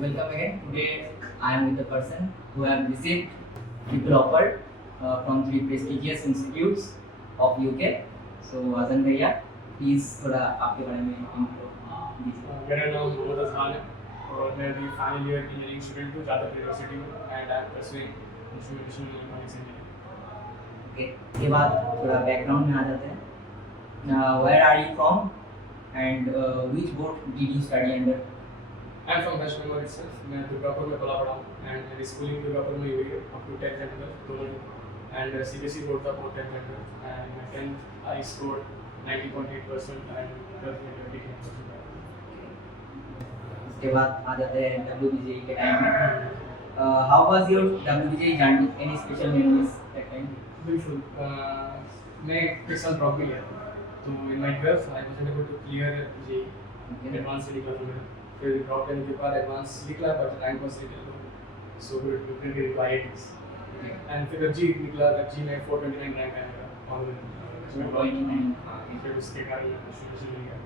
Welcome again. Today I am with the person who have received triple offer from three prestigious institutes of UK. So Azan भैया please थोड़ा आपके बारे में intro दीजिए. मेरा नाम मोहम्मद अजहान है और मैं अभी फाइनल ईयर इंजीनियरिंग स्टूडेंट हूँ जादव यूनिवर्सिटी में and I am pursuing instrumentation electronics engineering. Okay. इसके बाद थोड़ा background में आ जाते हैं. Where are you from and which board did you study under? I am from West Bengal itself. मैं दुर्गापुर में पला पढ़ा हूँ एंड मेरी स्कूलिंग दुर्गापुर में ही हुई है up to 10th and 12th दोनों एंड CBSE बोर्ड था for 10th and 12th and my 10th I scored 90.8% and 12th में 29%. उसके बाद आ जाते हैं WBJE के टाइम में. How was your WBJE journey? Any special memories that time? बिल्कुल मैं एक साल ड्रॉप भी लिया था तो in my 12th I was able to clear JEE advance से निकला था मेरा. फिर ड्रॉप लेने के बाद एडवांस निकला but rank was little low so good to prepare to IITs and फिर जी निकला जी में 429 रैंक आया मेरा और इसमें 429 फिर उसके कारण इंस्टीट्यूशन मिल गया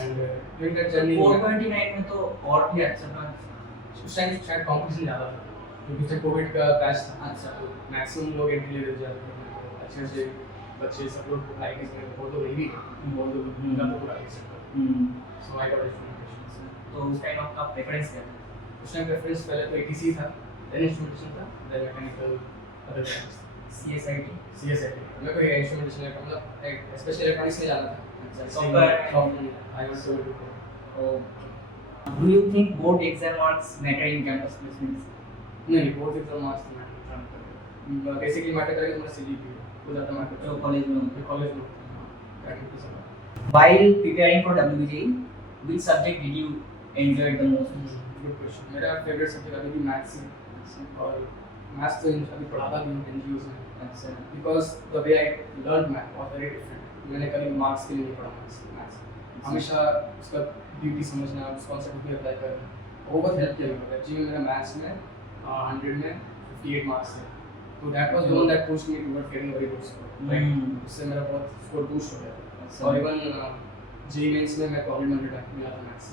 एंड ड्यूरिंग दैट जर्नी 429 में तो और भी अच्छा था. उस टाइम शायद कंपटीशन ज़्यादा था क्योंकि उससे कोविड का बैच था. अच्छा तो मैक्सिमम लोग एंट्री ले जाते थे अच्छे अच्छे बच्चे सब लोग IITs में वो तो नहीं भी वो तो उनका तो पूरा सो आई गॉट इट. तो उस टाइम आपका प्रेफरेंस क्या था? उस टाइम प्रेफरेंस पहले तो ATC था देन इंस्ट्रूमेंटेशन था then mechanical other branch CSIT. मेरे को इंस्ट्रूमेंटेशन का मतलब एक स्पेशल इलेक्ट्रॉनिक्स में जाना था. अच्छा software I was to do. Do you think board exam marks matter in campus placements? नहीं बोर्ड एग्जाम मार्क्स तो मैटर करता है बेसिकली मैटर करेगा तुम्हारा CGPA वो ज़्यादा मैटर जो कॉलेज में होते कॉलेज में दैट हैं. While preparing for WBJE, which subject did you enjoy the most? Good question. मेरा फेवरेट सब्जेक्ट अभी भी मैथ्स है और मैथ्स तो अभी पढ़ाता भी हूँ NGOs में अच्छा because the way I learn math was very different. मैंने कभी मार्क्स के लिए नहीं पढ़ा मैथ्स हमेशा उसका ड्यूटी समझना उस कॉन्सेप्ट को अप्लाई करना वो बहुत हेल्प किया मेरे को. जी में मेरा मैथ्स में 100 में 58 मार्क्स थे तो that was one that pushed me toward getting very good score. उससे मेरा बहुत स्कोर बूस्ट हो गया था और इवन JEE मेंस में मैं कॉलेज में 100 मिला था मैथ्स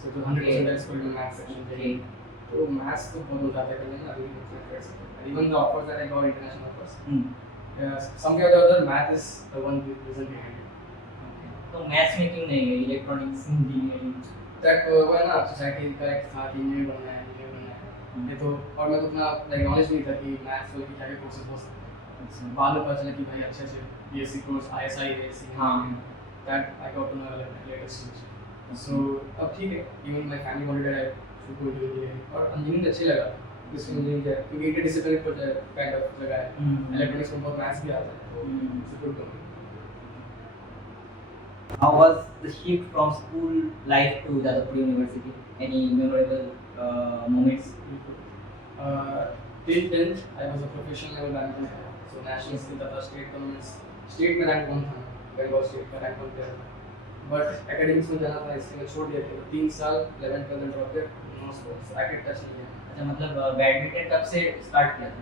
सो तो 100% स्कोर इन मैथ्स सेक्शन तो मैथ्स तो बहुत हो जाता है कहीं अभी even the offers that I got international offers somewhere और other math is the one reason behind it. तो मैथ्स में क्यों नहीं है इलेक्ट्रॉनिक्स इंजीनियरिंग? दैट वो है ना सोसाइटी करेक्ट था कि इंजीनियर बनना है ये तो और मेरे को उतना लाइक नॉलेज नहीं था कि मैथ्स वाले की क्या क्या कोर्सेज हो सकते हैं. अच्छा बाद में पता चला कि भाई अच्छे से BSc कोर्स ISI है हाँ that I got to know later stage. So अब ठीक है even my family wanted I should go to engineering और इंजीनियरिंग अच्छा लगा इसमें इंजीनियरिंग है क्योंकि इंटरडिसिप्लिनरी प्रोजेक्ट काइंड ऑफ जगह है इलेक्ट्रॉनिक्स में बहुत मैथ्स भी आता है तो it's good. How was the shift from school life to Jadavpur University? Any memorable moments? Till 10th I was a professional level badminton player. So national खेलता था state tournaments. State में rank 1 था Bengal state का rank 1 player था but academics में जाना था इसलिए मैं छोड़ दिया था. 3 साल 11th 12th ड्रॉप किया नो स्पोर्ट्स रैकेट टच नहीं किया. अच्छा मतलब बैडमिंटन कब से स्टार्ट किया था?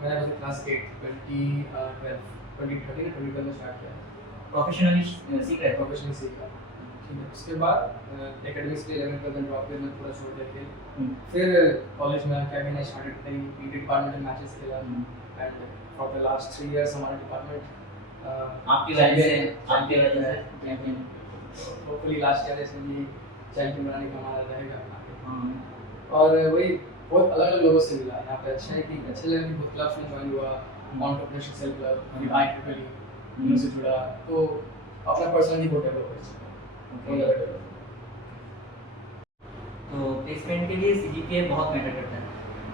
मैंने बस क्लास 8 2012 2013 2012 में स्टार्ट किया प्रोफेशनली सीख रहे थे? प्रोफेशनल सीखा. ठीक है उसके बाद एकेडमिक्स के 11th 12th ड्रॉप किया मैं पूरा छोड़ दिया खेल. फिर कॉलेज में आके मैंने started playing PT departmental matches खेला and for the last 3 years हमारा डिपार्टमेंट आपकी वजह से चैंपियन होपफुली लास्ट ईयर ऐसे भी चैंपियन बनाने का हमारा रहेगा. हाँ और वही बहुत अलग अलग लोगों से मिला यहाँ पे. अच्छा है कि अच्छे लेवल की बहुत क्लब्स में ज्वाइन हुआ एंटरप्रेन्योरशिप सेल क्लब IEEE उनसे जुड़ा तो अपना पर्सनली बहुत डेवलप तो प्लेसमेंट के लिए CGPA बहुत मैटर करता है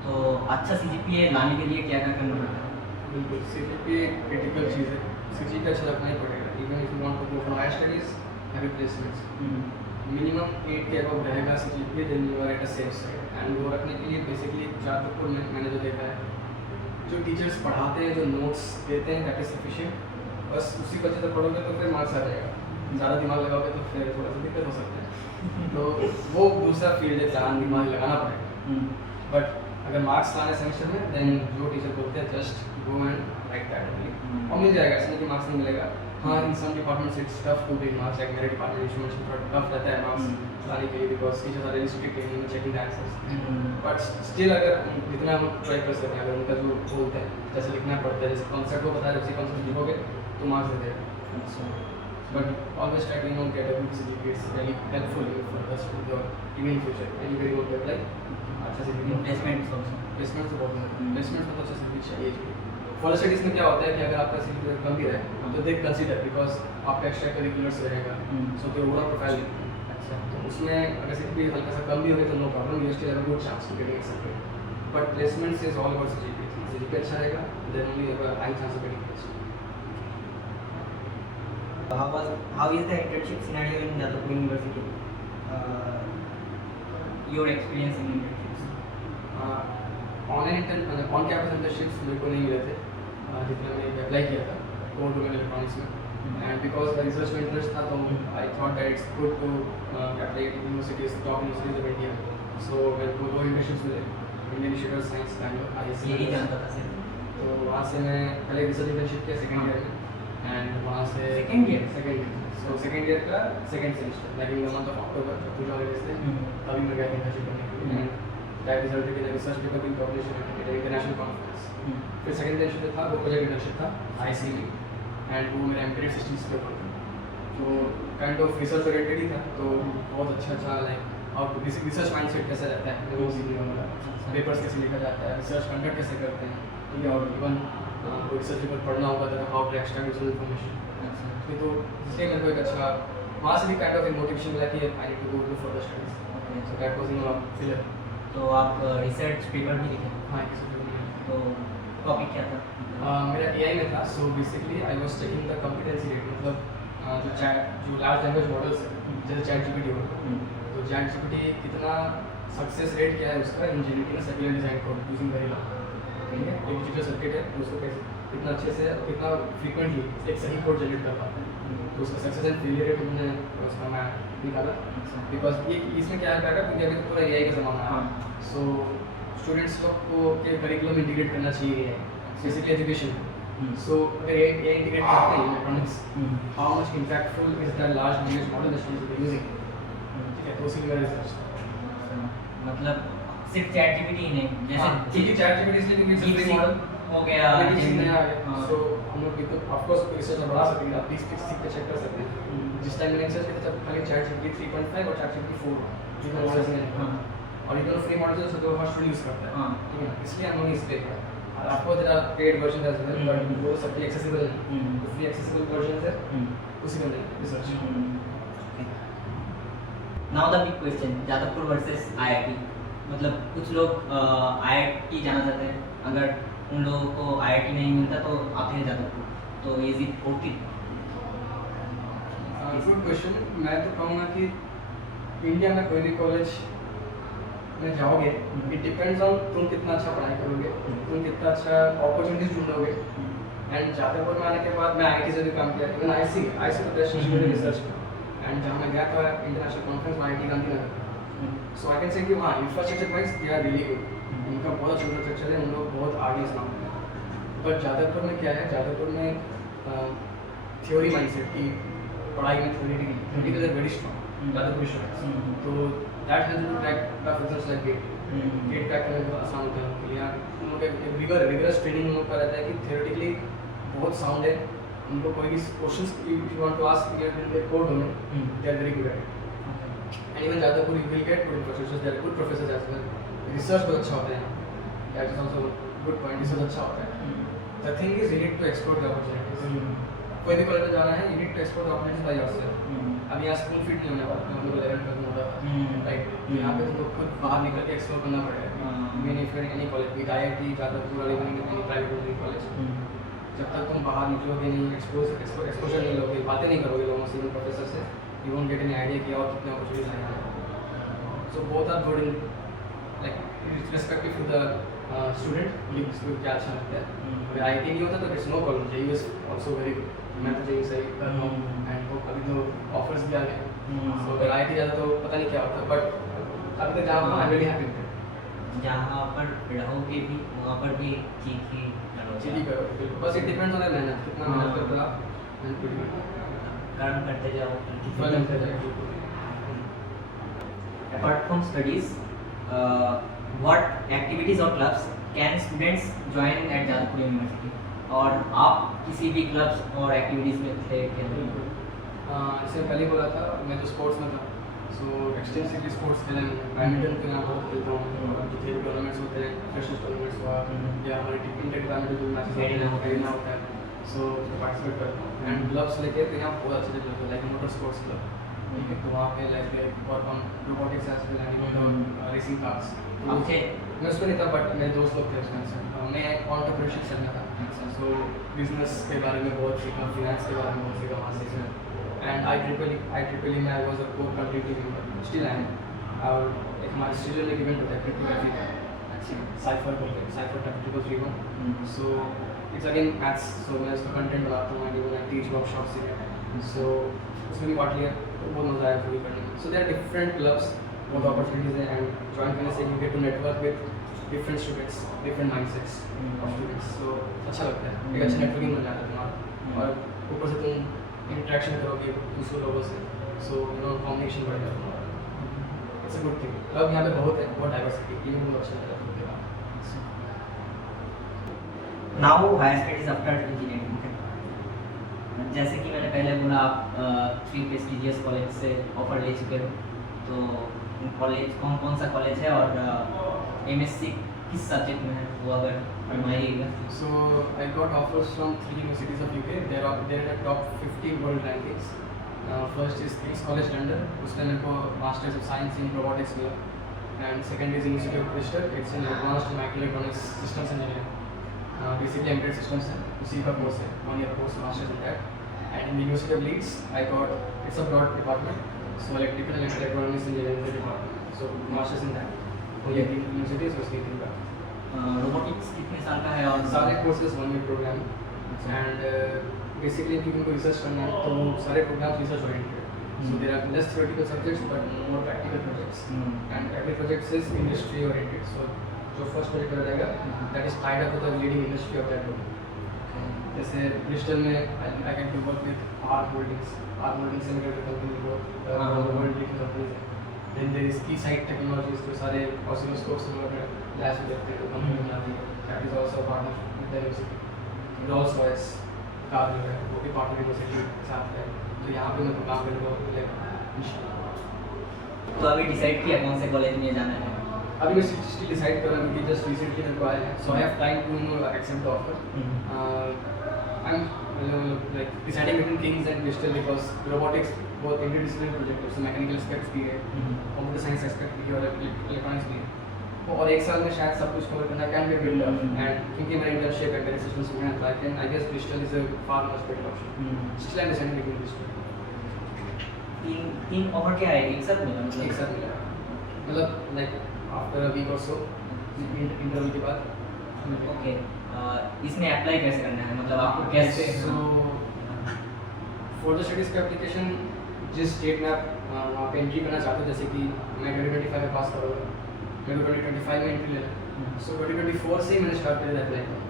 तो अच्छा CGPA लाने के लिए क्या क्या करना पड़ता है? बिल्कुल CGPA क्रिटिकल चीज़ है. CGPA अच्छा रखना ही पड़ेगा even if you want to go for higher studies have placements minimum 8 के अबव रहेगा CGPA then you are at a safe side. And वो रखने के लिए बेसिकली जादवपुर में मैंने जो देखा है जो टीचर्स पढ़ाते हैं जो नोट्स देते हैं दैट इज सफिशिएंट. बस उसी को अच्छे से पढ़ोगे तो फिर मार्क्स आ जाएगा. ज़्यादा दिमाग लगाओगे तो फिर थोड़ा सा दिक्कत हो सकता है तो वो दूसरा फील्ड है जहाँ दिमाग लगाना पड़ेगा. बट अगर मार्क्स लाने सेमेस्टर में देन जो टीचर बोलते हैं just go and right that only और मिल जाएगा. ऐसा नहीं कि मार्क्स नहीं मिलेगा हाँ इन सम departments it's tough to take marks, like मेरे डिपार्टमेंट इंस्ट्रूमेंट्स में थोड़ा टफ रहता है मार्क्स लाने के लिए because teachers are really strict in checking the answers. But still अगर जितना हम ट्राई कर सकते हैं, अगर उनका जो बोलते हैं जैसे लिखना पड़ता है, जैसे कॉन्सेप्ट को बता रहे उसी कॉन्सेप्ट लिखोगे तो मार्क्स देते हैं। अच्छा But always try to get a good certificate. It's really helpful for us with your even in future. Anybody will get like अच्छा certificate. प्लेसमेंट ऑल्सो Placements तो बहुत हैं। Placements में तो अच्छा certificate चाहिए। फॉलो स्टडीज में क्या होता है कि अगर आपका certificate कम भी रहे तो दे कंसीडर बिकॉज आपका एक्स्ट्रा करिकुलर्स रहेगा, सो तो ओवरऑल प्रोफाइल। अच्छा तो उसमें अगर certificate हल्का सा कम भी हो गया तो no problem, you still have a good chance to getting accepted. But placements is all about certificate. certificate अच्छा रहेगा then only have a high chance of getting placed. how is the internship scenario in Jadavpur University? Your experience in internships? Online on campus internships मेरे को नहीं मिले थे जितने मैंने apply किया था कोर डोमेन इलेक्ट्रॉनिक्स में, एंड बिकॉज द रिसर्च में इंटरेस्ट था तो I thought that it's good to apply to universities, top universities of India. So मेरे को 2 इंटर्नशिप्स मिले, Indian Institute of Science Bangalore यही IISc, जानता था सिर्फ। तो वहाँ से मैं पहले रिसर्च इंटर्नशिप किया सेकेंड ईयर में, एंड वहाँ से Second year? So second year का second semester like in the month of October जब पूजा हॉलीडेज थे तभी मैं गया इंटर्नशिप करने के लिए, and that resulted in research paper being published in an international conference. फिर सेकेंड इंटर्नशिप जो था वो प्रोजेक्ट इंटर्नशिप था IC में, एंड वो मेरा एम्बेडेड सिस्टम्स के ऊपर था, तो काइंड ऑफ रिसर्च ओरिएंटेड ही था, तो बहुत अच्छा लाइक और रिसर्च माइंडसेट कैसे रहता है वो सीखने को मिला, पेपर्स कैसे लिखा जाता है, रिसर्च कंडक्ट कैसे करते हैं, ठीक है, और इवन कोई रिसर्च पेपर पढ़ना होगा तो how to extract useful information. तो इसलिए मेरे को एक अच्छा वहाँ से भी काइंड ऑफ एक मोटिवेशन मिला कि I need to go to further studies, so that was in filler. तो आप रिसर्च पेपर भी लिखे, हाँ किसी तो टॉपिक क्या था? मेरा AI में था, so basically I was checking the competency rate, मतलब जो लार्ज लैंग्वेज मॉडल्स जैसे ChatGPT हो, तो ChatGPT कितना सक्सेस रेट क्या है उसका in generating secular design code using Verilog, ठीक है, एक डिजिटल सर्किट है तो उसको कैसे कितना अच्छे से और कितना फ्रीक्वेंटली एक सही कोड जनरेट कर पाता है, तो उसका सक्सेस एंड फेलियर रेट मैंने उसका मैं निकाला, बिकॉज ये इसमें क्या है क्योंकि अभी तो पूरा AI का ज़माना है, सो स्टूडेंट्स लोग को के करिकुलम इंटीग्रेट करना चाहिए बेसिकली एजुकेशन। सो अगर AI इंटीग्रेट करते हैं electronics, how much impactful is the large language model that students are using, ठीक है, तो उसी में रिसर्च मतलब सिर्फ ChatGPT ही नहीं, जैसे क्योंकि ChatGPT इसलिए क्योंकि इट्स फ्री मॉडल हो गया, सो हम लोग तो ऑफ कोर्स रिसर्च बढ़ा सकते हैं, आप प्लीज सीख के चेक कर सकते हैं। जिस टाइम मैंने रिसर्च किया था तब खाली ChatGPT 3.5 और ChatGPT 4 जो मॉडल्स हैं, और ये दोनों फ्री मॉडल्स हैं जो हर स्टूडेंट यूज करता है, ठीक है, इसलिए हम लोग इस पे और आपको जरा paid version as well, but वो सबके एक्सेसिबल है, तो फ्री एक्सेसिबल वर्जन है उसी में research. Now the big question, Jadavpur versus IIT, मतलब कुछ लोग IIT जाना चाहते हैं, अगर उन लोगों को IIT नहीं मिलता तो आते हैं जादवपुर, तो is it okay? Good question. मैं तो कहूँगा कि इंडिया में कोई भी कॉलेज में जाओगे, इट डिपेंड्स ऑन तुम कितना अच्छा पढ़ाई करोगे, तुम कितना अच्छा अपॉर्चुनिटीज ढूंढोगे, एंड जादवपुर में आने के बाद मैं IIT से भी काम किया, इवन IC तो बेस्ट इंस्टीट्यूट रिसर्च में, एंड जहाँ मैं गया था इंटरनेशनल कॉन्फ्रेंस में IIT Gandhinagar, so I can say कि हाँ infrastructure wise they are really good, उनका बहुत अच्छा इंफ्रास्ट्रक्चर है, उन लोग बहुत आगे इस मामले में। बट जादवपुर में क्या है, जादवपुर में थ्योरी माइंडसेट की पढ़ाई में theoretical is very strong Jadavpur students, तो that has to crack tough exams like GATE crack करना बहुत आसान होता है उनके लिए। उन लोग एक रिगरस ट्रेनिंग उन लोग का रहता है कि थ्योरेटिकली बहुत साउंड है, उनको कोई भी questions if you want to ask in their code domain they are very good at it, and even Jadavpur you will get good professors, there are good professors as well, research बहुत अच्छा होता है, that is also good point, research अच्छा होता है। The thing is you need to explore the opportunities, कोई भी college में जाना है, you need to explore the opportunities by yourself. अब यहाँ स्कूल फिट नहीं होने वाला, हम लोग 11 12 में होता था, राइट, यहाँ पे तुमको खुद बाहर निकल के एक्सप्लोर करना पड़ेगा, even if you any college with IIT Jadavpur और even any private engineering college, जब तक तुम बाहर निकलोगे नहीं, एक्सपोजर नहीं लोगे, बातें नहीं करोगे लोगों से, प्रोफेसर से, you won't get any idea कि और कितने अपॉर्चुनिटीज आएंगे। So both are good in like respective to the student, मुझे क्या अच्छा लगता है। अगर IIT नहीं होता तो it's no problem, JEE is also very good, मैं तो JEE सही कर रहा हूँ, एंड वो अभी तो ऑफर्स भी आ गए, सो अगर IIT जाता तो पता नहीं क्या होता, बट अभी तक जहाँ I am very happy with it. जहाँ पर रहोगे भी वहाँ पर भी ठीक ही चीज़ करो, बस इट डिपेंड्स ऑन मेहनत, कितना मेहनत करते हो आप, कर्म करते जाओ, फल मिलता जाएगा। Apart from studies, what activities or clubs can students join at Jadavpur University? और आप किसी भी क्लब्स और एक्टिविटीज में थे क्या? जैसे पहले बोला था, मैं तो स्पोर्ट्स में था, सो एक्सटेंसिवली स्पोर्ट्स खेला मैंने। बैडमिंटन तो यहाँ बहुत खेलता हूँ, और जितने भी टूर्नामेंट्स होते हैं, फ्रेशर्स टूर्नामेंट्स हुआ या हमारे इंटर डिपार्टमेंट जो मैचेस खेलना होता है, सो पार्टिसिपेट करता हूँ। एंड क्लब्स लेके तो यहाँ बहुत अच्छे क्लब है, लाइक मोटर स्पोर्ट्स क्लब, ठीक है, तो वहाँ पे like work on robotics as well and racing cars. Okay, मैं उसमें नहीं था, बट मेरे दोस्त लोग थे उसमें से। मैं एंटरप्रेन्योरशिप चल रहा था, सो बिजनेस के बारे में बहुत सीखा, फिनेंस के बारे में बहुत सीखा वहाँ से। एंड IEEE में I was a core contributing member, still I am. और एक हमारा स्टूडियो एक इवेंट होता है क्रिप्टोग्राफी का, साइफर बोलते हैं, cipher technical 3 so it's again maths, so मैं उसका कंटेंट बनाता हूँ एंड मैं टीच वर्कशॉप्स से, सो उसमें भी पार्ट लिया, तो बहुत मज़ा आया पूरी करने में। So there are different clubs, बहुत अपॉर्चुनिटीज़ हैं, एंड ज्वाइन करने से you get to network with different students, different mindsets of students, so अच्छा लगता है, एक अच्छा नेटवर्किंग बन जाता है तुम्हारा, और ऊपर से तुम इंटरेक्शन करोगे दूसरे लोगों से, सो यू नो कम्युनिकेशन बढ़ेगा तुम्हारा। It's a good thing. Club यहाँ पे बहुत है, बहुत डाइवर्सिटी, ये भी बहुत अच्छा लगता है। Now higher studies after engineering, जैसे कि मैंने पहले बोला आप 3 प्रेस्टिजियस कॉलेज से ऑफर ले चुके हो, तो कॉलेज कौन सा कॉलेज है और MSc किस सब्जेक्ट में है वो अगर फरमाइएगा। So I got offers from 3 universities of UK. They're at top 50 world rankings. First is King's College London, उसमें मेरे को Masters of Science in Robotics मिला, and second is Institute of Bristol. It's in Advanced Microelectronics Systems Engineering. Basically embedded systems है, उसी का course है, 1 year course, Masters in that. And in the University of Leeds, I got, it's a broad department, so electrical and electronics engineering is the department, so Masters in that. तो ये 3 universities उसकी 3 का। Robotics कितने साल का है और सारे courses 1 year program, and basically क्योंकि उनको रिसर्च करना है तो सारे programs research oriented, so there are less theoretical subjects but more practical projects, and every project is industry oriented. So जो फर्स्ट प्रोजेक्ट रहेगा that is tied up with the leading industry of that domain. जैसे Bristol में I can do work with R holdings से related company, बहुत world leading companies है। Then there is कीसाइट technologies, जो सारे ऑसिलोस्कोप्स related labs में देखते हैं, कंपनी बनाती है, that is also partnership with the university. Rolls Royce car जो है वो भी पार्टनर यूनिवर्सिटी के साथ है, तो यहाँ पे मेरे को काम करने को मिलेगा इंशाल्लाह। तो अभी डिसाइड किया कौन से कॉलेज में जाना है? अभी मैं स्टिल डिसाइड कर रहा हूँ, क्योंकि जस्ट रिसेंटली मेरे को आया है, so I have time to accept the offer. I am like deciding between Kings and Bristol because robotics बहुत interdisciplinary project है, उसमें मैकेनिकल एस्पेक्ट्स भी है, कंप्यूटर साइंस एस्पेक्ट भी है और इलेक्ट्रॉनिक्स भी है, और 1 साल में शायद सब कुछ कवर करना can be build up. And क्योंकि मेरा इंटर्नशिप है, मेरे सिस्टम्स में है, I guess Bristol is a far much better option. Still I am deciding between these two. तीन ऑफर क्या है एक साथ मिला? एक साथ मिला, मतलब लाइक आफ्टर अ वीक और सो इंटरव्यू के बाद। ओके, इसमें अप्लाई कैसे करना है, मतलब आपको कैसे? सो फॉर द स्टडीज़ का एप्लीकेशन जिस स्टेट में आप वहाँ पे एंट्री करना चाहते हो, जैसे कि मैं 2025 में पास करूँगा, मेरे को 2025 में एंट्री लेना, सो 2024 से ही मैंने स्टार्ट कर दिया अप्लाई करना।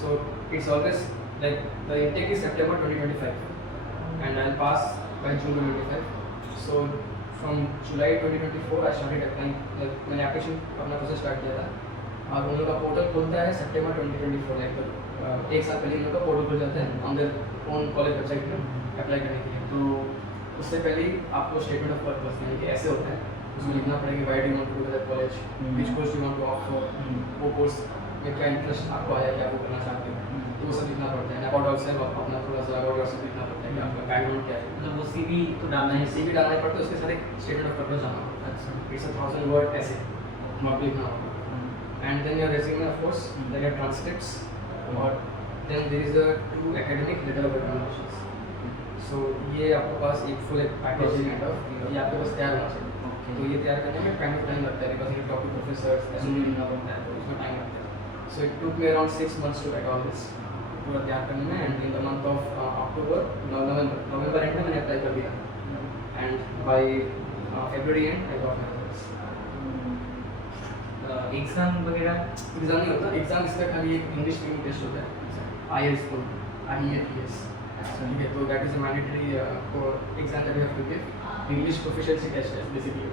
So it's always like the intake is September 2025 and I pass by June 2025। So from July 2024 I started applying, like मैंने एप्लीकेशन अपना प्रोसेस स्टार्ट किया था, और उन लोगों का पोर्टल खुलता है September 2024, लाइक 1 साल पहले उन लोगों का पोर्टल खुल जाता है on their own college website में अप्लाई करने के लिए। तो उससे पहले ही आपको स्टेटमेंट ऑफ पर्पस यानी कि ऐसे होता है, उसमें लिखना पड़ेगा why do you want to go to that college, which course do you want to opt for, वो कोर्स में क्या इंटरेस्ट आपको आया, क्या वो करना चाहते हो, तो वो सब लिखना पड़ता है। अबाउट योरसेल्फ अपना थोड़ा सा अबाउट योरसेल्फ लिखना पड़ता है कि आपका बैकग्राउंड क्या है, मतलब वो CV तो डालना है, CV डालना पड़ता है, उसके साथ एक स्टेटमेंट ऑफ पर्पस डालना पड़ता है। अच्छा, इट्स अ 1000 वर्ड ऐसे आपको लिखना होगा, and then your resume of course, then your transcripts, और then there is a 2 academic letter of recommendations. So ये आपके पास एक फुल एक पैकेज है काइंड ऑफ, ये आपके पास तैयार होना चाहिए। तो ये तैयार करने में काइंड ऑफ टाइम लगता है, because you talk to professors, resume लिखना पड़ता है, तो उसमें टाइम लगता है। So it took me around 6 months to get all this पूरा तैयार करने में, and in the month of November and में मैंने अप्लाई कर दिया, and by February end I got my results. Exam वगैरह? एग्जाम नहीं होता, एग्जाम इसका खाली एक इंग्लिश स्पीकिंग टेस्ट होता है, IELTS को IELTS, ठीक है, तो that is a mandatory exam that you have to give, English proficiency test है basically,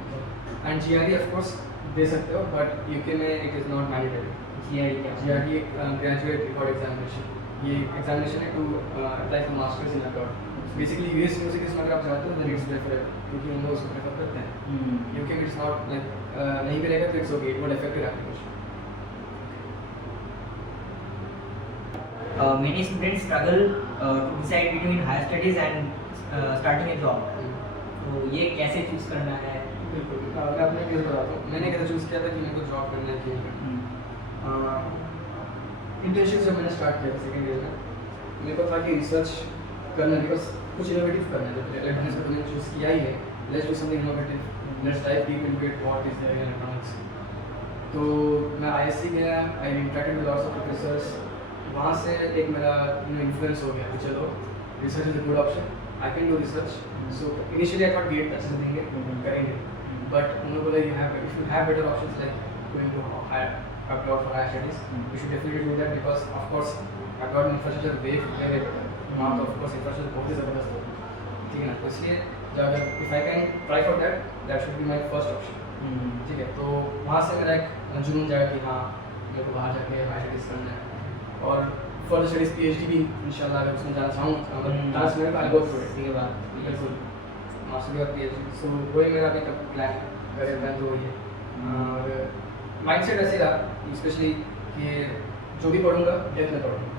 and GRE of course दे सकते हो, बट यूके में it is not mandatory. GRE क्या? जीआरई ग्रेजुएट रिकॉर्ड एग्जामिनेशन, ये एग्जामिनेशन है to apply for masters in record. Basically US universities में अगर आप जाते हो तो इट्स प्रेफरेबल, क्योंकि उन लोग उसको प्रेफर करते हैं। यूके में इट्स नॉट लाइक नहीं भी रहेगा तो it's okay, it would affect your application. Many students struggle to decide between higher studies and starting a job. तो ये कैसे चूज करना है? बिल्कुल, मैं अपने केस बताता हूँ। मैंने कैसे चूज़ किया था कि मेरे को जॉब करना है कि इंटर्नशिप जब मैंने स्टार्ट किया था सेकेंड ईयर में, मेरे को था कि रिसर्च करना है, बिकॉज कुछ इनोवेटिव करना है। जब इलेक्ट्रॉनिक्स को मैंने चूज़ किया ही है, let's do something innovative, let's dive deep into it, what is there in electronics. तो मैं आईएससी गया, I interacted with lots of professors, वहाँ से एक मेरा इन्फ्लुएंस हो गया कि चलो research is a good option, I can do research. So initially I thought GATE अच्छे से देंगे, करेंगे, बट उन लोगों बोला if you have better options like going to abroad for higher studies, you should definitely do that, because of course abroad infrastructure way better, वहाँ तो of course infrastructure बहुत ही ज़बरदस्त है, ठीक है ना। तो इसलिए जब अगर if I can try for that, that should be my first option, ठीक है। तो वहाँ से मेरा एक जुनून जाएगा कि हाँ मेरे को बाहर जाके हायर स्टडीज़ करना है, और फर्दर स्टडीज़ PhD भी इंशाल्लाह अगर उसमें जाना चाहूँ, चांस मेरे को आई गो थ्रू इट, ठीक है बात, बिल्कुल, मास्टर के बाद PhD। सो वही मेरा अभी तक प्लान करियर प्लान तो वही है। और माइंडसेट ऐसे रहा स्पेशली कि जो भी पढ़ूंगा डेप्थ में पढ़ूंगा,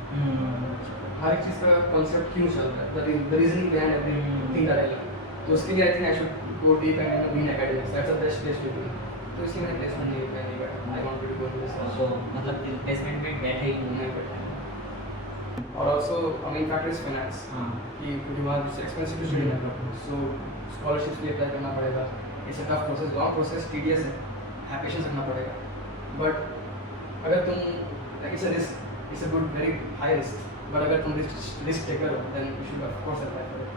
हर एक चीज़ का कॉन्सेप्ट क्यों चल रहा है, the reasoning behind everything that I learn, तो उसके लिए I think I should go deep and be in academics, that's the best place to do. तो इसलिए मैंने प्लेसमेंट नहीं बैठा, I want to go to this तो मतलब प्लेसमेंट में बैठे ही नहीं बैठा। और also main factor is finance, हाँ कि क्योंकि वहाँ एक्सपेंसिव टू स्टडी है, सो स्कॉलरशिप्स भी अप्लाई करना पड़ेगा, it's a tough process, long process, tedious है, पेशेंस रखना पड़ेगा। बट अगर तुम it's a risk, it's a good very high risk, but अगर तुम रिस्क टेकर हो then you should of course apply for it.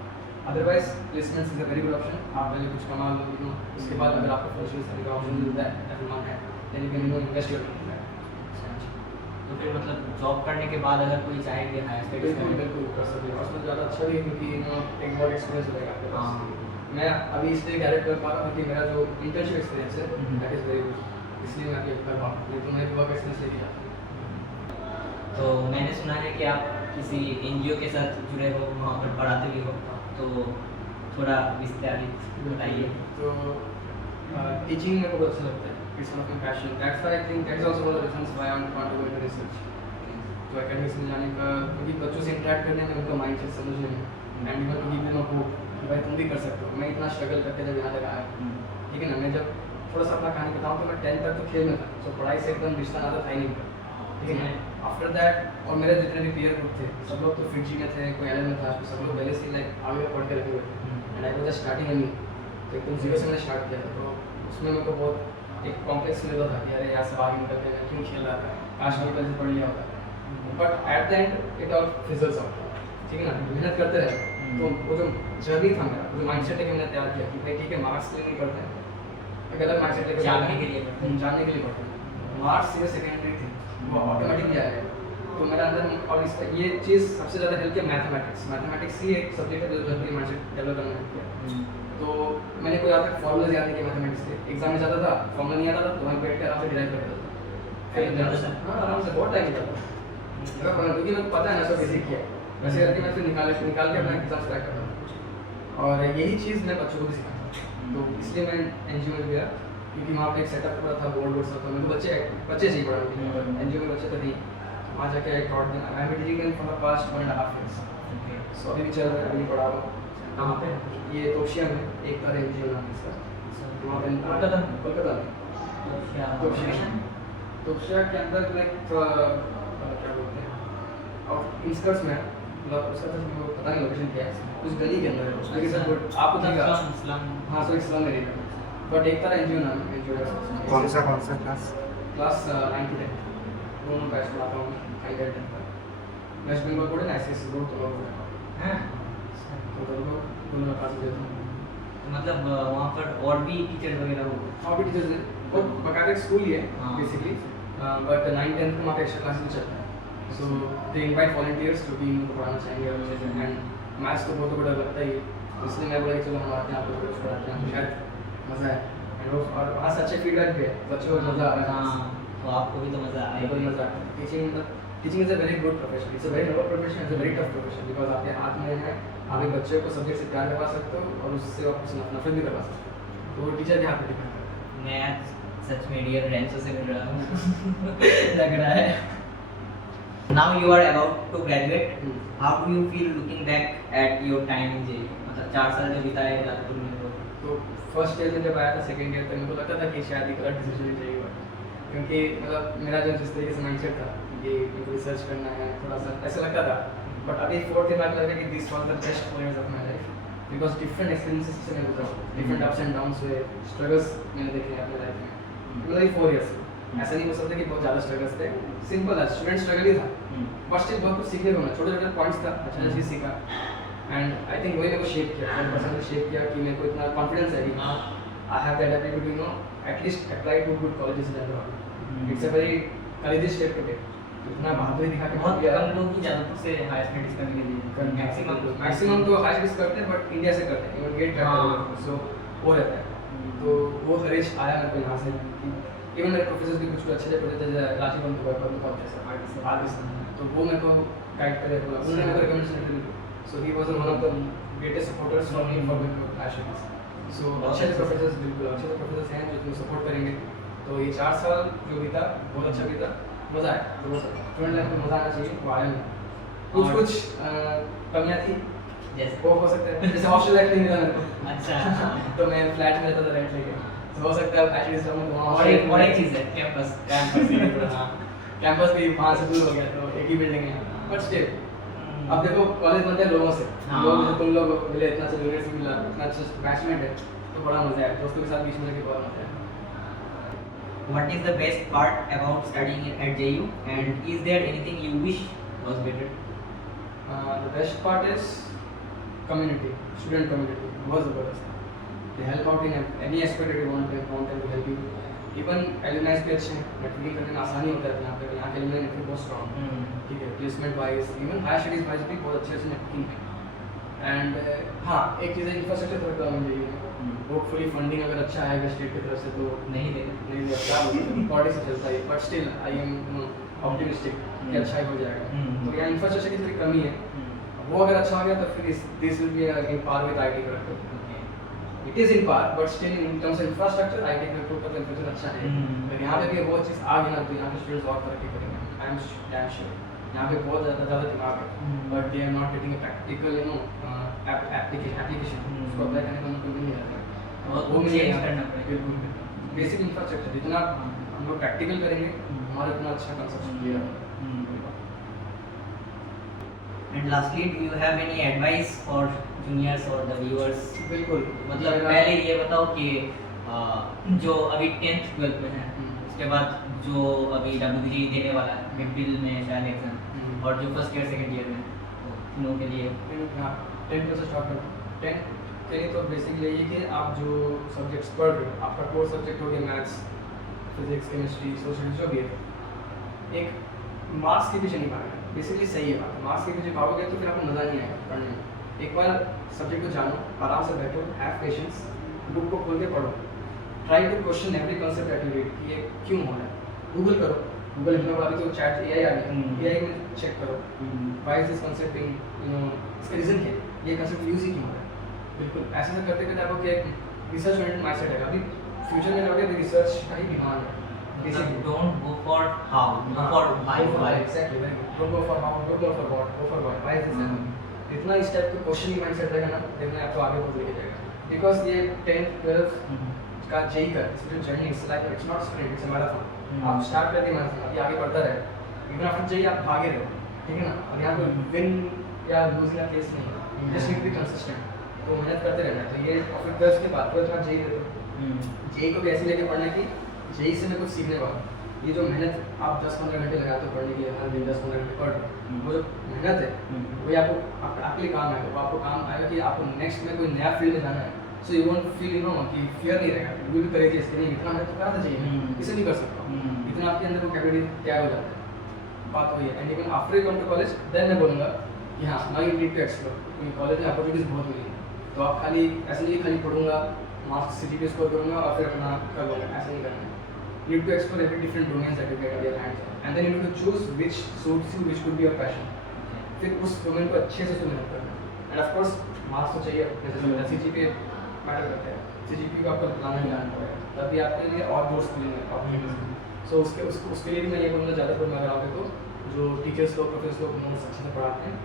Otherwise placements is a very good option, आप पहले कुछ कमा लो, यू नो, उसके बाद अगर आपको फॉर्चूनेट करने का ऑप्शन मिलता है एवरी मंथ है, then you can invest your money. तो फिर मतलब जॉब करने के बाद अगर कोई चाहे कि हायर स्टडीज बिल्कुल करें, बिल्कुल कर सकते हो, उसमें ज़्यादा अच्छा भी है क्योंकि यू नो एक बहुत एक्सपीरियंस हो जाएगा आपके पास। हाँ मैं अभी इसलिए डायरेक्ट कर पा रहा हूँ क्योंकि मेरा जो इंटर्नशिप एक्सपीरियंस है दैट इज़ वेरी गुड, इसलिए मैं अभी कर पा रहा हूँ, नहीं तो मैं वर्क एक्सपीरियंस लेके जाता। तो मैंने सुना है कि आप किसी NGO के साथ जुड़े हो, वहाँ पर पढ़ाते भी हो, तो थोड़ा विस्तारित बताइए। तो टीचिंग मेरे को बहुत अच्छा लगता है, it's one of my passion, that's why I think that is also one of the reasons why I want to go into research. तो एकेडमिक्स में जाने का, क्योंकि बच्चों से इंटरेक्ट करने में, उनका माइंडसेट समझने में, and you to give them a hope कि भाई तुम भी कर सकते हो। मैं इतना स्ट्रगल करके जब यहाँ तक आया, ठीक है ना, मैं जब थोड़ा सा अपना कहानी बताऊँ तो मैं 10th तक तो खेल में था, तो पढ़ाई से एकदम रिश्ता नाता था ही नहीं, ठीक है। आफ्टर दैट और मेरे जितने भी पीयर ग्रुप थे सब लोग तो फिजी में थे, कोई एलन में था, तो सब लोग पहले से लाइक आगे पढ़ के रखे हुए थे, and I was just starting any, तो एकदम जीरो से मैंने स्टार्ट किया था। तो उसमें मेरे को बहुत एक कॉम्प्लेक्स फील होता था कि अरे यहाँ से आगे निकल के मैं क्यों खेल रहा था, काश मैं पहले से पढ़ लिया होता। But at the end it all fizzles out, ठीक है ना, मेहनत करते रहे। तो वो जो जर्नी था मेरा, वो जो माइंडसेट है कि मैंने तैयार किया कि भाई ठीक है मार्क्स के लिए नहीं पढ़ते हैं, एक अलग माइंडसेट लेकर जानने के लिए पढ़ते हैं। जानने के लिए पढ़ते हैं। मार्क्स सिर्फ सेकेंडरी थी, वो ऑटोमेटिकली आएगा। तो मेरा अंदर, और इसका ये चीज़ सबसे ज़्यादा हेल्प किया मैथमेटिक्स ही एक सब्जेक्ट है जो जल्दी माइंडसेट डेवलप करना है किया। तो मैंने कोई आज तक फॉर्मूलाज याद नहीं किया मैथमेटिक्स के, एग्जाम में जाता था फॉर्मूला नहीं आता था तो वहीं बैठ के आराम से डिराइव कर देता था, हाँ आराम से, बहुत टाइम निकलता था, क्योंकि मेरे को पता है ना सब बेसिक किया, वैसे करके मैं फिर निकाल के अपना एग्जाम क्रैक करता था। और यही चीज़ मैं बच्चों को भी सिखाता हूँ, तो इसलिए मैं NGO में गया, क्योंकि वहाँ पे एक सेटअप पूरा था, बोर्ड सब था, मेरे को बच्चे चाहिए पढ़ाने, NGO में बच्चे तो नहीं, वहाँ जाके I taught them, I am teaching for the past 1.5 years, सो अभी भी चल रहा है, अभी पढ़ा रहा हूँ। कहाँ पे? ये तोशिया में एक तरह NGO नाम है इसका, वहाँ पे कोलकाता में तोशिया के अंदर लाइक क्या बोलते हैं, और इंस्कर्ट्स में, मतलब उसका तो मेरे को पता नहीं लोकेशन क्या है, उस गली के अंदर है, लेकिन सब आपको दिखेगा, हाँ सो इस्लाम एरिया में, बट एक तरह NGO नाम है, NGO है। कौन सा क्लास? क्लास 9 to 10 दोनों बैच पढ़ाता हूँ, 9 to 10 वेस्ट बंगाल बोर्ड है ना, ICSE बोर्ड, तो हैं? दोनों क्लासेस देता हूँ। मतलब वहाँ पर और भी टीचर वगैरह हो? और भी टीचर्स हैं, वो बकायदा स्कूल ही है हाँ। बेसिकली, बट 9-10 का वहाँ पे एक्स्ट्रा क्लासेस भी चलता है, सो दे इनवाइट वॉलंटियर्स जो भी इनको पढ़ाना चाहेंगे, एंड मैथ्स तो बहुत डर लगता ही है, इसलिए मैं बोला कि चलो हम आते हैं, आपको कुछ कराते हैं, शायद मज़ा है। और वहाँ से अच्छे फीडबैक भी है, बच्चों को मज़ा आ रहा है। हाँ, तो आपको भी तो मज़ा आएगा। बिल्कुल मज़ा आता है। Teaching is a very good profession, it's a very noble profession, it's a very tough profession, because आपके हाथ में है, आप एक बच्चे को सब्जेक्ट से प्यार करवा सकते हो और उससे वापस नफरत भी करवा सकते हो, तो वो टीचर के हाथ में डिपेंड करता है। मैं सच में डियर रेंचो से मिल रहा हूँ लग रहा है। Now you are about to graduate, how do you feel looking back at your time in JU? मतलब 4 साल जो बिताए जादवपुर में, तो फर्स्ट ईयर में जब आया था, सेकंड ईयर तक मेरे को लगता था कि शायद एक गलत डिसीजन चाहिए हुआ, क्योंकि मतलब मेरा जो जिस तरीके से माइंडसेट था कि इनको रिसर्च करना है, थोड़ा सा ऐसा लगता था, बट अभी फोर्थ ईयर में लग रहा है कि this was the best 4 years of my life, because different experiences से मैं गुजरा हूँ, डिफरेंट अप्स एंड डाउन्स हुए, स्ट्रगल्स मैंने देखे हैं अपने लाइफ में, मतलब ये 4 years ऐसा नहीं हो सकता कि बहुत ज़्यादा स्ट्रगल्स थे, सिंपल है स्टूडेंट स्ट्रगल ही था, बट स्टिल बहुत कुछ सीखने को मिला, छोटे छोटे पॉइंट्स था, अच्छा चीज़ सीखा, एंड आई थिंक वही मेरे को शेप किया, 100% शेप किया कि मेरे को इतना कॉन्फिडेंस है कि हाँ I have that ability to at least apply to good colleges in all, it's a very courageous step to take, इतना बहादुरी दिखा के बहुत कम लोग ही जादवपुर से हायर स्टडीज करने के लिए, मैक्सिमम तो हायर स्टडीज करते हैं, बट इंडिया से करते हैं, इवन गेट करते हैं, सो वो रहता है, तो वो करेज आया मेरे को यहाँ से, इवन मेरे प्रोफेसर्स भी कुछ अच्छे थे, जैसे राजीव बंधु आर्टिस्ट, तो वो मेरे को गाइड करे, उन्होंने मेरे को रिकमेंडेशन दी, so he was one of the greatest supporters for me for higher studies, so अच्छे प्रोफेसर्स, बिल्कुल अच्छे प्रोफेसर्स हैं जो तुम्हें सपोर्ट करेंगे, तो ये 4 साल जो बीता बहुत अच्छा बीता, मज़ा आया, तो स्टूडेंट लाइफ में मज़ा आना चाहिए, वो आया नहीं, कुछ कमियाँ थी जैसे वो हो सकता है, जैसे हॉस्टल लाइफ नहीं मिला मेरे को, अच्छा तो मैं फ्लैट में रहता था रेंट लेके, तो हो सकता है एटलीस्ट हम वहाँ और एक चीज़ है कैंपस कैंपस भी वहाँ से दूर हो गया, तो एक ही बिल्डिंग है, बट स्टिल अब देखो कॉलेज बनते हैं लोगों से, हाँ। लोग जो तुम लोग मिले, इतना अच्छा यूनिवर्सिटी मिला, इतना अच्छा बैचमेंट है, तो बड़ा मज़ा है, दोस्तों के साथ बीच में बहुत मज़ा है। What is the best part about studying at JU, and is there anything you wish was better? The best part is community, student community, बहुत ज़बरदस्त है, they help out in any aspect that you want them to help you, even alumni भी अच्छे हैं, networking करने में आसानी होता है यहाँ पे, यहाँ के alumni नेटवर्क बहुत स्ट्रॉन्ग है, ठीक है, placement wise, even higher studies wise भी बहुत अच्छे अच्छे नेटवर्किंग है, एंड हाँ एक चीज़ है इंफ्रास्ट्रक्चर थोड़ा कम है JU में, होपफुली फंडिंग अगर अच्छा आएगा स्टेट की तरफ से तो नहीं दे नहीं दे क्या बॉडी से चलता है, but still I am optimistic कि अच्छा ही हो जाएगा, तो यहाँ इंफ्रास्ट्रक्चर की थोड़ी कमी है, वो अगर अच्छा हो गया तो फिर this will be in par with IT character, it is in par, but still in terms of infrastructure IT character का इंफ्रास्ट्रक्चर अच्छा है, अगर यहाँ पे भी वो चीज़ आ गई ना तो यहाँ के स्टूडेंट्स और तरक्की करेंगे, आई एम डैम श्योर, यहाँ पे बहुत ज़्यादा दिमाग है, but they are not getting a practical application, उसको अप्लाई करने का उनको नहीं मिल रहा, वो चेंज करना पड़ेगा, बिल्कुल बेसिक इंफ्रास्ट्रक्चर जितना हम लोग प्रैक्टिकल करेंगे हमारा उतना अच्छा कंसेप्शन क्लियर होगा। And lastly, do you have any advice for juniors or the viewers? बिल्कुल मतलब पहले ये बताओ कि जो अभी 10th 12th में है, उसके बाद जो अभी WBG देने वाला है अप्रैल में शायद एग्जाम, और जो फर्स्ट ईयर सेकंड ईयर में, तो तीनों के लिए हाँ 10 से स्टार्ट करो, 10 के लिए तो बेसिकली यही कि आप जो सब्जेक्ट्स पढ़ रहे हो, आपका कोर सब्जेक्ट हो गया मैथ्स, फिजिक्स, केमिस्ट्री, सोशल, जो भी है, एक मार्क्स के पीछे नहीं भागना, बेसिकली सही है बात, मार्क्स के पीछे भागोगे तो फिर आपको मज़ा नहीं आएगा पढ़ने में, एक बार सब्जेक्ट को जानो, आराम से बैठो, हैव पेशेंस, बुक को खोल के पढ़ो, try to question every concept that you read कि ये क्यों हो रहा है, गूगल करो, गूगल इतना बड़ा तो चैट AI आ गया, AI में चेक करो, why is this concept in इसका रीज़न क्या है, ये कंसेप्ट यूज ही क्यों हो रहा है, बिल्कुल ऐसे ऐसा करते करते आपको क्या एक रिसर्च ओरिएंटेड माइंडसेट है, अभी फ्यूचर में जाओगे तो रिसर्च का ही डिमांड है, मतलब don't go for how, go for why. Exactly, very good. Don't go for how, don't go for what, go for why. Why is this happening? इतना इस टाइप का क्वेश्चन की माइंडसेट रहेगा ना, देखना आपको आगे बहुत लेके जाएगा, बिकॉज ये 10th 12th का JEE का इसमें जो journey it's like it's not sprint, it's a marathon, आप स्टार्ट कर दिए मैराथन, अभी आगे बढ़ता रहे, इवन आफ्टर JEE आप भागे रहे, ठीक है ना, और यहाँ पे विन या लूजिंग का केस नहीं है, जस्ट नीड बी कंसिस्टेंट, तो मेहनत करते रहना है, तो ये और फिर 12th के बाद 12th में JEE दे दो, JEE को भी ऐसे लेके पढ़ना कि JEE से मैं कुछ सीखने वाला, ये जो मेहनत आप 10-15 घंटे लगाते हो पढ़ने के लिए, हर दिन 10-15 घंटे पढ़ रहे हो, वो जो मेहनत है वही आपको आपके लिए काम आएगा, वो आपको काम आएगा कि आपको नेक्स्ट में कोई नया फील्ड में जाना है, so you won't feel you know कि फियर नहीं रहेगा, यू विल बी करेजियस कि नहीं इतना मेहनत तो करना चाहिए, इसे नहीं कर सकता हूँ, इतना आपके अंदर वो कैपेबिलिटी तैयार हो जाता है, बात वही है, and even after you come to college then मैं बोलूँगा कि हाँ ना यू नीड टू एक्सप्लोर, क्योंकि कॉलेज में अपॉर्चुनिटीज बहुत मिली हैं, तो आप खाली ऐसे नहीं खाली पढ़ूंगा मार्क्स CGPA स्कोर करूंगा और फिर अपना कर लूँगा, ऐसा नहीं करना है. You need to explore every different domains that you get at your hands, and then you need to choose which suits you, which could be your passion. फिर उस डोमेन को अच्छे से मेहनत करना. एंड ऑफ कोर्स मार्क्स तो चाहिए, जैसे जो CGPA मैटर करता है, CGPA को आपको लाना ही लाना पड़ेगा, तभी आपके लिए और दोस्त मिलेंगे opportunities. सो उसके लिए भी मैं ये बोलूँगा ज़्यादातर में अगर आओगे तो जो टीचर्स लोग प्रोफेसर लोग नोट्स अच्छे से पढ़ाते हैं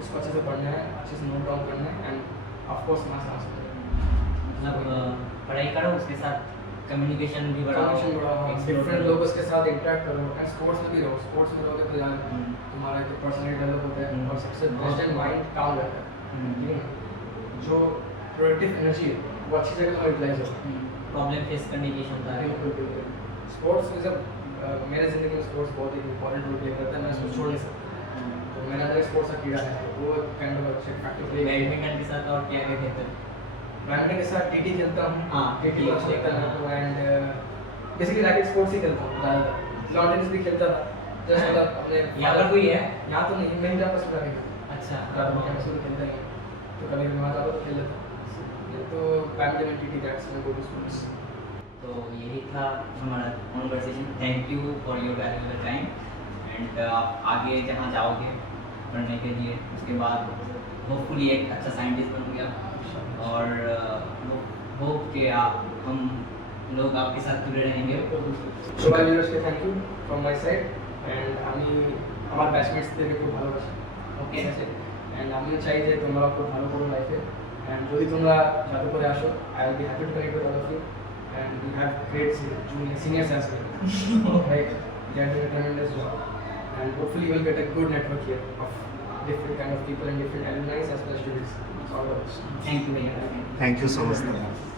उसको अच्छे से पढ़ना है, अच्छे से नोट डाउन करना है, एंड ऑफ कोर्स मार्क्स आ सकते हैं. मतलब पढ़ाई करो, उसके साथ कम्युनिकेशन भी बढ़ाओ, डिफरेंट लोगों के साथ इंटरेक्ट करो, एंड स्पोर्ट्स में भी रहो. स्पोर्ट्स में रहोगे तो यार तुम्हारा जो पर्सनैलिटी डेवलप होता है और सबसे बेस्ट एंड माइंड काम रहता है. ठीक है, जो प्रोडक्टिव एनर्जी है वो अच्छी जगह पर यूटिलाइज होता है, प्रॉब्लम फेस करने की क्षमता है. बिल्कुल. स्पोर्ट्स इज मेरे ज़िंदगी में स्पोर्ट्स बहुत ही इंपॉर्टेंट रोल प्ले करता है, मैं इसको छोड़ नहीं सकता. तो मेरा अंदर स्पोर्ट्स का कीड़ा है, वो काइंड ऑफ अच्छे फैक्टर प्ले. बैडमिंटन के साथ और क्या क्या खेलते हैं? बैडमिंटन के साथ TT खेलता हूँ. हाँ, TT अच्छा लगता है मेरे को, एंड बेसिकली रैकेट स्पोर्ट्स ही खेलता हूँ ज़्यादातर. लॉन टेनिस भी खेलता था जस्ट मतलब अपने यहाँ पर कोई है? यहाँ तो नहीं, मैं जहाँ पसंद करेंगे अच्छा, ज़्यादा मैं कैंपस में खेलता ही हूँ, तो कभी कभी वहाँ जाता तो खेल लेता हूँ. तो badminton TT that's my go to sports. तो यही था हमारा conversation. Thank you for your valuable time. And आप आगे जहाँ जाओगे पढ़ने के लिए, उसके बाद होपफुली एक अच्छा साइंटिस्ट बनोगे आप, और होप कि हम लोग आपके साथ जुड़े रहेंगे. সবাই ভিউয়ার্সকে thank you from my side, and আমি আমার ব্যাচমেটসদেরকে খুব ভালোবাসি. ওকে, ঠিক আছে, অ্যান্ড আমিও চাই যে তোমরা খুব ভালো করো লাইফে, অ্যান্ড যদি তোমরা যাদু করে আসো I will be happy to connect with all of you, and we have great seniors as well, right? They are doing a tremendous job, and hopefully we'll get a good network here of different kind of people and different alumni as well as students. It's all of us. Thank you भैया. Thank you so much.